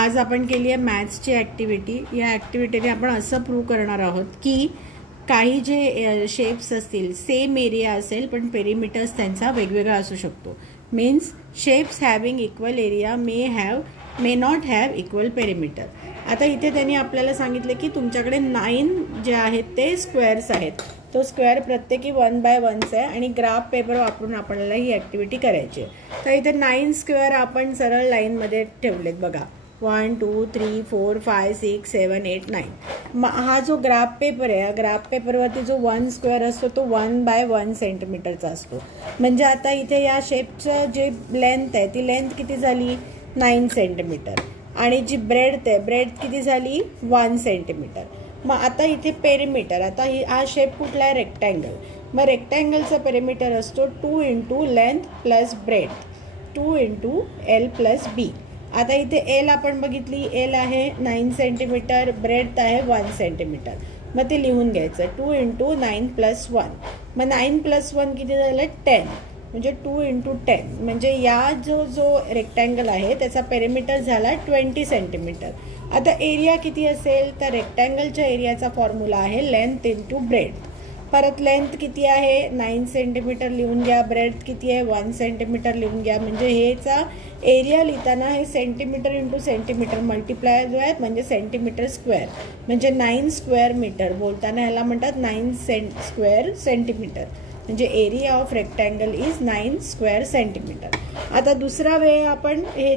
आज आपण केली आहे मॅथ्सची ॲक्टिव्हिटी। या ॲक्टिव्हिटीने आपण असं प्रूव्ह करणार आहोत की काही जे शेप्स असतील सेम एरिया असेल पण पेरिमीटर्स त्यांचा वेगवेगळा असू शकतो। Means shapes having equal area may not have equal perimeter. आता इथे त्यांनी आपल्याला सांगितले की तुमच्याकडे 9 जे आहेत ते स्क्वेअर्स आहेत। तो स्क्वेअर प्रत्येकी 1 बाय 1 आहे आणि ग्राफ पेपर वापरून आपल्याला ही ॲक्टिव्हिटी करायची आहे। तर इथे 9 स्क्वेअर आपण सरळ लाईनमध्ये ठेवलेत बघा, 1 2 3 4 5 6 7 8 9। हा जो ग्राफ पेपर आहे, ग्राफ पेपरवरती जो 1 स्क्वेअर असतो तो 1 बाय 1 सेंटीमीटरचा असतो। म्हणजे आता इथे या शेपचं जे लेंथ आहे ती लेंथ किती झाली 9 सेंटीमीटर आणि जी ब्रेड्थ आहे ब्रेड्थ किती झाली 1 सेंटीमीटर। मग आता इथे पेरिमीटर, आता हा शेप कुठला आहे रेक्टँगल, मग रेक्टँगलचा पेरिमीटर असतो 2 into length plus breadth, 2 into L plus B. आता इथे एल आपण बघितली, एल आहे 9 सेंटीमीटर, ब्रेड्थ आहे 1 सेंटीमीटर। मग ते लिहून घ्यायचं 2 इंटू 9 प्लस 1। मग 9 प्लस 1 किती झालं 10, म्हणजे 2 इंटू 10 म्हणजे या जो रेक्टँगल आहे त्याचा पेरिमीटर झाला 20 सेंटीमीटर। आता एरिया किती असेल तर रेक्टँगलच्या एरियाचा फॉर्म्युला आहे लेंथ इंटू ब्रेड्थ। परत लेंथ किती आहे 9 सेंटीमीटर लिहून घ्या, ब्रेड्थ किती आहे 1 सेंटीमीटर लिहून घ्या। म्हणजे हेचा एरिया लिहिताना हे सेंटीमीटर इंटू सेंटीमीटर मल्टिप्लाय जो आहे म्हणजे सेंटीमीटर स्क्वेअर, म्हणजे 9 स्क्वेअर मीटर बोलताना ह्याला म्हणतात 9 स्क्वेअर सेंटीमीटर। म्हणजे area of rectangle is 9 square centimetre. आता दुसरा वे आपण हे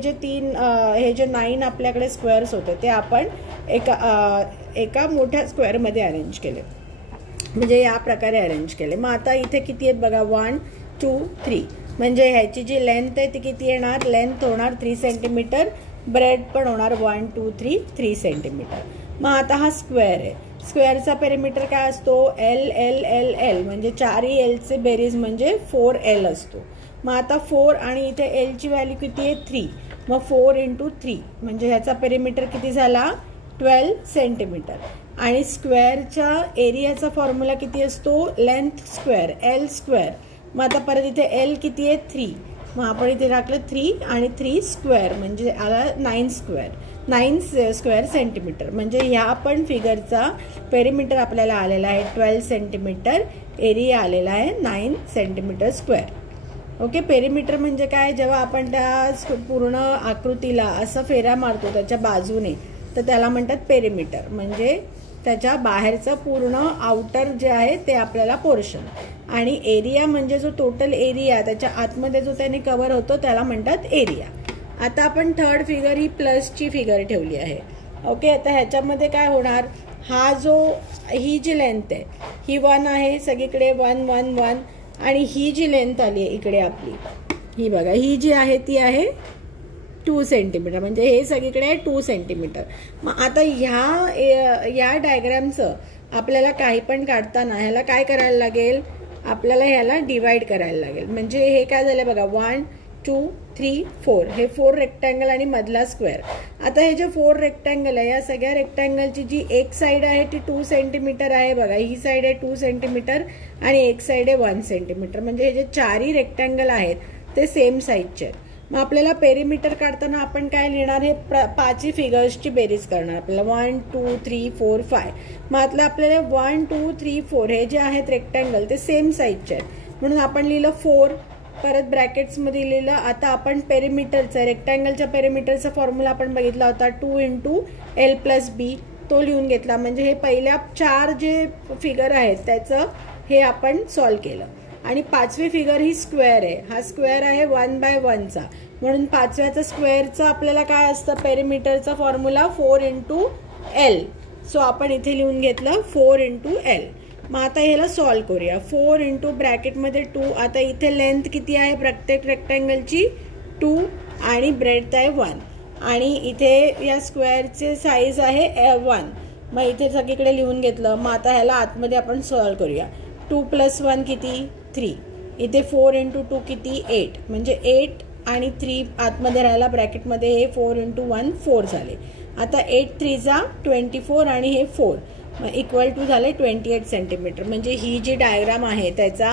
जे 9 आपल्याकडे स्क्वेअर्स होते ते आपण एका मोठ्या स्क्वेअरमध्ये अरेंज केले, म्हणजे या प्रकारे अरेंज केले। मग आता इथे किती आहेत बघा 1 2 3, म्हणजे ह्याची जी लेंथ आहे ती किती येणार, लेंथ होणार 3 सेंटीमीटर, ब्रेड पण होणार 1 2 3 3 सेंटीमीटर। मग आता हा स्क्वेअर आहे, स्क्वेअरचा पेरिमीटर काय असतो एल एल एल एल, म्हणजे 4ही एलचे बेरीज म्हणजे 4L असतो। मग आता 4 आणि इथे एलची व्हॅल्यू किती आहे 3, मग 4 इंटू 3 म्हणजे ह्याचा पेरिमीटर किती झाला 12 सेंटीमीटर। आणि स्क्वेअरच्या एरियाचा फॉर्म्युला किती असतो लेंथ स्क्वेअर एल स्क्वेअर। मग आता परत इथे एल किती आहे 3, मग आपण इथे टाकलं 3 आणि 3 स्क्वेअर म्हणजे आला 9 स्क्वेअर सेंटीमीटर। म्हणजे ह्या पण फिगरचा पेरिमीटर आपल्याला आलेला आहे 12 सेंटीमीटर, एरिया आलेला आहे 9 सेंटीमीटर स्क्वेअर। ओके, पेरिमीटर म्हणजे काय, जेव्हा आपण त्या पूर्ण आकृतीला असं फेऱ्या मारतो त्याच्या बाजूने तर त्याला म्हणतात पेरिमीटर, म्हणजे त्याच्या बाहेरचं पूर्ण आउटर जे आहे ते आपल्याला पोर्शन। आणि एरिया म्हणजे जो टोटल एरिया त्याच्या आतमध्ये जो त्याने कव्हर होतो त्याला म्हणतात एरिया। आता आपण थर्ड फिगर ही प्लसची फिगर ठेवली आहे। ओके, आता ह्याच्यामध्ये काय होणार, ही जी लेंथ आहे ही 1 आहे, सगळीकडे 1 1 1, आणि ही जी लेंथ आली आहे इकडे आपली ही बघा, ही जी आहे ती आहे 2 सेंटीमीटर, म्हणजे हे सगळीकडे आहे 2 सेंटीमीटर। मग आता या डायग्रामचं आपल्याला काही पण काढताना ह्याला काय करायला लागेल, आपल्याला ह्याला डिवाइड करायला लागेल। म्हणजे हे काय झालं बघा 1 2 3 4, हे 4 रेक्टँगल आणि मधला स्क्वेअर। आता हे जे 4 रेक्टँगल आहे या सगळ्या रेक्टँगलची जी एक साईड आहे ती 2 सेंटीमीटर आहे बघा, ही साईड आहे 2 सेंटीमीटर आणि एक साईड आहे 1 सेंटीमीटर। म्हणजे हे जे 4ही रेक्टँगल आहेत ते सेम साईजचे आहेत। मग आपल्याला पेरिमीटर काढताना आपण काय लिहिणार, हे 5ही फिगर्सची बेरीज करणार आपल्याला 1 2 3 4 5। मग आपल्याला 1 2 3 4 हे जे आहेत रेक्टँगल ते सेम साईजचे आहेत म्हणून आपण लिहिलं 4, परत ब्रॅकेट्समध्ये लिहिलं। आता आपण पेरिमीटरचा रेक्टँगलच्या पेरिमीटरचा फॉर्म्युला आपण बघितला होता 2 इंटू एल प्लस बी, तो लिहून घेतला। म्हणजे हे पहिल्या 4 जे फिगर आहेत त्याचं हे आपण सॉल्व केलं। आणि 5वी फिगर ही स्क्वेअर आहे, हा स्क्वेअर आहे 1 बाय 1चा, म्हणून 5व्याचा स्क्वेअरचा आपल्याला काय असतं पेरिमीटरचा फॉर्म्युला 4 इंटू एल। सो आपण इथे लिहून घेतलं 4 इंटू एल। मग आता ह्याला सॉल्व करूया, 4 इंटू ब्रॅकेटमध्ये 2, आता इथे लेंथ किती आहे प्रत्येक रेक्टँगलची 2 आणि ब्रेड्थ आहे 1, आणि इथे या स्क्वेअरचे साईज आहे 1, मग इथे सगळीकडे लिहून घेतलं। मग आता ह्याला आतमध्ये आपण सॉल्व करूया, 2 प्लस 1 किती 3, इथे 4 इंटू 2 किती 8, म्हणजे 8 आणि 3 आतमध्ये राहिला ब्रॅकेटमध्ये, हे 4 इंटू 1 4 झाले। आता 8 3 जा 24 आणि हे 4 मग इक्वल टू झाले 28 सेंटीमीटर। म्हणजे ही जी डायग्राम आहे त्याचा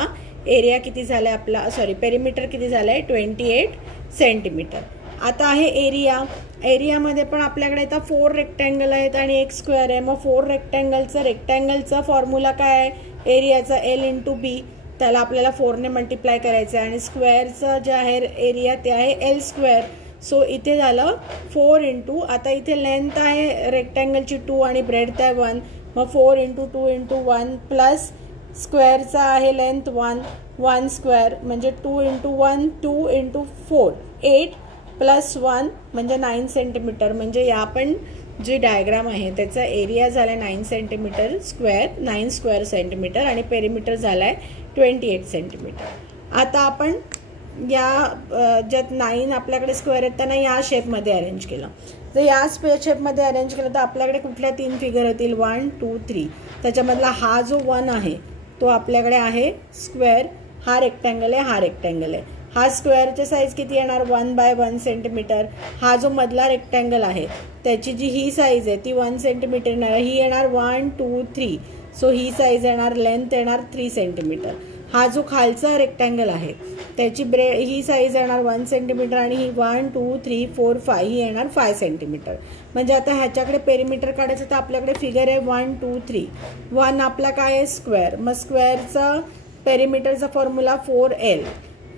एरिया किती झाला आपला, पेरिमीटर किती झालाय 28 सेंटीमीटर। आता आहे एरिया, एरियामध्ये पण आपल्याकडे आता 4 रेक्टँगल आहेत आणि एक स्क्वेअर आहे. मग 4 रेक्टँगलचा फॉर्म्युला काय आहे, एरियाचा L × B, त्याला आपल्याला 4ने मल्टिप्लाय करायचं आहे. आणि स्क्वेअरचं जे आहे एरिया ते आहे L². सो इथे झालं 4 × आता इथे लेंथ आहे रेक्टँगलची 2 आणि ब्रेडथ आहे 1. मग 4 × 2 × 1 प्लस स्क्वेअरचा आहे लेंथ 1 स्क्वेअर म्हणजे 2 × 1 2 × 4 8 प्लस 1 म्हणजे 9 सेंटीमीटर. म्हणजे या पण जी डायग्राम आहे त्याचा एरिया झाला 9 सेंटीमीटर स्क्वेअर, 9 स्क्वेअर सेंटीमीटर आणि पेरिमीटर झाला आहे 28 सेंटीमीटर. आता आपण या ज्यात 9 आपल्याकडे स्क्वेअर आहेत त्यांना या शेपमध्ये अरेंज केलं. जर या शेपमध्ये अरेंज केलं तर आपल्याकडे कुठल्या 3 फिगर होतील, 1 2 3. त्याच्यामधला हा जो 1 आहे तो आपल्याकडे आहे स्क्वेअर, हा रेक्टँगल आहे, हा रेक्टँगल आहे. हा स्क्वेअरची साईज किती येणार, 1/1 सेंटीमीटर. हा जो मधला रेक्टँगल आहे त्याची जी ही साईज आहे ती 1 सेंटीमीटर येणार, ही येणार 1 2 3. सो ही साईज येणार, लेंथ येणार 3 सेंटीमीटर. हा जो खालचा रेक्टँगल आहे त्याची ही साईज येणार 1 सेंटीमीटर आणि ही 1 2 3 4 5 ही येणार 5 सेंटीमीटर. म्हणजे आता ह्याच्याकडे पेरिमीटर काढायचं तर आपल्याकडे फिगर आहे 1 2 3. 1 आपला काय आहे स्क्वेअर, मग स्क्वेअरचा पेरिमीटरचा फॉर्म्युला 4L.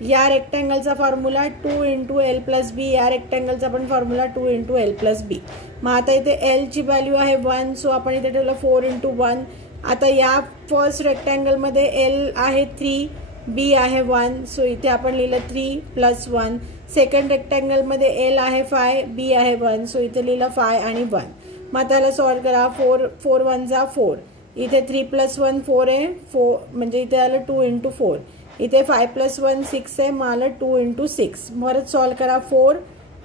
या रेक्टँगलचा फॉर्म्युला 2 × L + B. या रेक्टँगलचा पण फॉर्म्युला 2 × L + B. मग आता इथे L ची व्हॅल्यू आहे 1. सो आपण इथे ठेवलं 4 × 1. आता या फर्स्ट रेक्टँगलमध्ये L आहे 3, B आहे 1. सो इथे आपण लिहिलं 3 + 1. सेकंड रेक्टँगलमध्ये L आहे 5, B आहे 1. सो इथे लिहिलं 5 आणि 1. मग त्याला सॉल्व करा. 4 1 = 4. इथे 3 + 1 4 आहे, 4 म्हणजे इथे आलं 2 × 4. इथे 5 + 1 6 आहे, मग आलं 2 × 6. परत सॉल्व करा. 4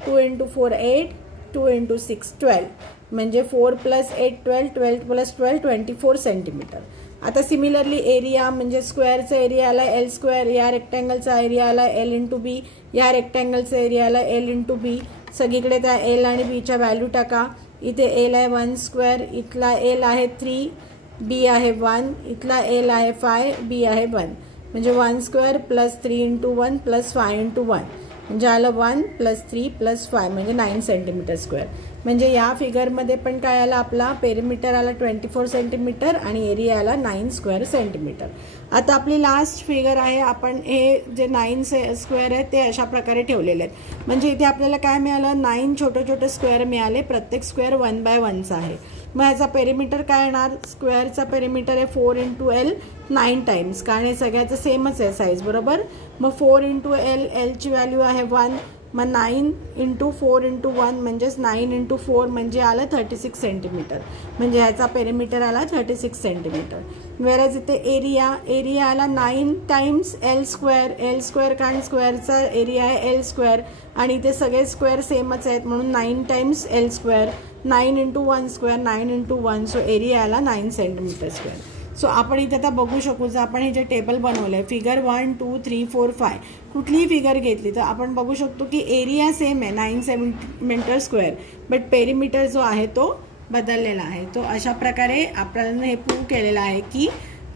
2 × 4 8 2 × 6 12. म्हणजे 4 + 8 12 12 + 12 24 सेंटीमीटर. आता सिमिलरली एरिया म्हणजे स्क्वेअरचा एरिया आला L², या रेक्टँगलचा एरिया आला L × B, या रेक्टँगलचा एरिया आला L × B. सगळीकडे त्या L आणि Bच्या व्हॅल्यू टाका. इथे L आहे 1 स्क्वेअर, इथला L आहे 3, B आहे 1, इथला L आहे 5, B आहे 1. म्हणजे 1 स्क्वेअर प्लस 3 × 1 प्लस 5 × 1 म्हणजे आलं 1 + 3 + 5 म्हणजे 9 सेंटीमीटर स्क्वेअर. म्हणजे या फिगरमध्ये पण काय आला, आपला पेरिमीटर आला 24 सेंटीमीटर आणि एरिया आला 9 स्क्वेअर सेंटीमीटर. आता आपली लास्ट फिगर आहे. आपण हे जे 9 स्क्वेअर आहेत ते अशा प्रकारे ठेवलेले आहेत. म्हणजे इथे आपल्याला काय मिळालं, 9 छोटे छोटे स्क्वेअर मिळाले. प्रत्येक स्क्वेअर 1/1चा आहे. मग ह्याचा पेरिमीटर काय येणार, स्क्वेअरचा पेरिमीटर आहे 4 × L 9 टाइम्स, कारण हे सगळ्याचं सेमच आहे साईज बरोबर. मग 4 × L, L ची व्हॅल्यू आहे 1. मग 9 × 4 × 1 म्हणजेच 9 × 4 म्हणजे आलं 36 सेंटीमीटर. म्हणजे ह्याचा पेरिमीटर आला 36 सेंटीमीटर. वेरज इथे एरिया आला 9 टाइम्स L², कारण स्क्वेअरचा एरिया आहे L² आणि इथे सगळे स्क्वेअर सेमच आहेत म्हणून 9 times L². 9 × 1 square 9 × 1. So area आला 9 सेंटीमीटर स्क्वेअर. सो आपण इथे आता बघू शकू, जर आपण हे जे टेबल बनवलं आहे फिगर 1 2 3 4 5 कुठलीही फिगर घेतली तर आपण बघू शकतो की एरिया सेम आहे 9 सेंटीमीटर स्क्वेअर, बट पेरिमीटर जो आहे तो बदललेला आहे. तो अशा प्रकारे आपल्याला हे प्रूव्ह केलेलं आहे की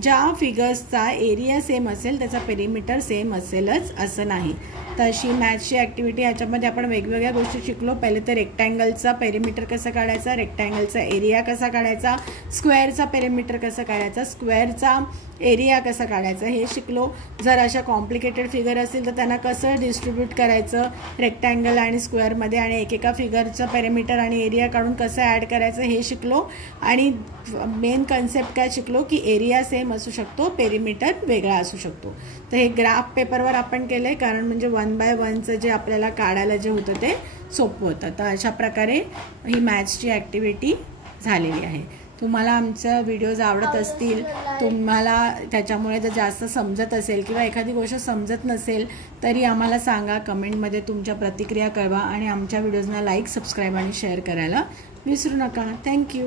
ज्या फिगर्सचा एरिया सेम असेल त्याचा पेरिमीटर सेम असेलच असं नाही. तर अशी मॅथ्सची ॲक्टिव्हिटी ह्याच्यामध्ये आपण वेगवेगळ्या गोष्टी शिकलो. पहिले तर रेक्टँगलचा पेरिमीटर कसं काढायचा, रेक्टँगलचा एरिया कसा काढायचा, स्क्वेअरचा पेरिमीटर कसं काढायचा, स्क्वेअरचा एरिया कसा काढायचा हे शिकलो. जर अशा कॉम्प्लिकेटेड फिगर असतील तर त्यांना कसं डिस्ट्रीब्यूट करायचं रेक्टँगल आणि स्क्वेअरमध्ये आणि एकेका फिगरचं पेरिमीटर आणि एरिया काढून कसं ॲड करायचं हे शिकलो. आणि मेन कन्सेप्ट काय शिकलो की एरिया सेम असू शकतो, पेरिमीटर वेगळा असू शकतो. तर हे ग्राफ पेपरवर आपण केलं आहे, कारण म्हणजे 1/1चं जे आपल्याला काढायला जे होतं ते सोपं होतं. तर अशा प्रकारे ही मॅथ्सची ॲक्टिव्हिटी झालेली आहे. तुम्हाला आमचं व्हिडिओज आवडत असतील, तुम्हाला त्याच्यामुळे जर जास्त समजत असेल किंवा एखादी गोष्ट समजत नसेल तरी आम्हाला सांगा, कमेंटमध्ये तुमच्या प्रतिक्रिया कळवा आणि आमच्या व्हिडिओजना लाईक, सबस्क्राईब आणि शेअर करायला विसरू नका. थँक्यू.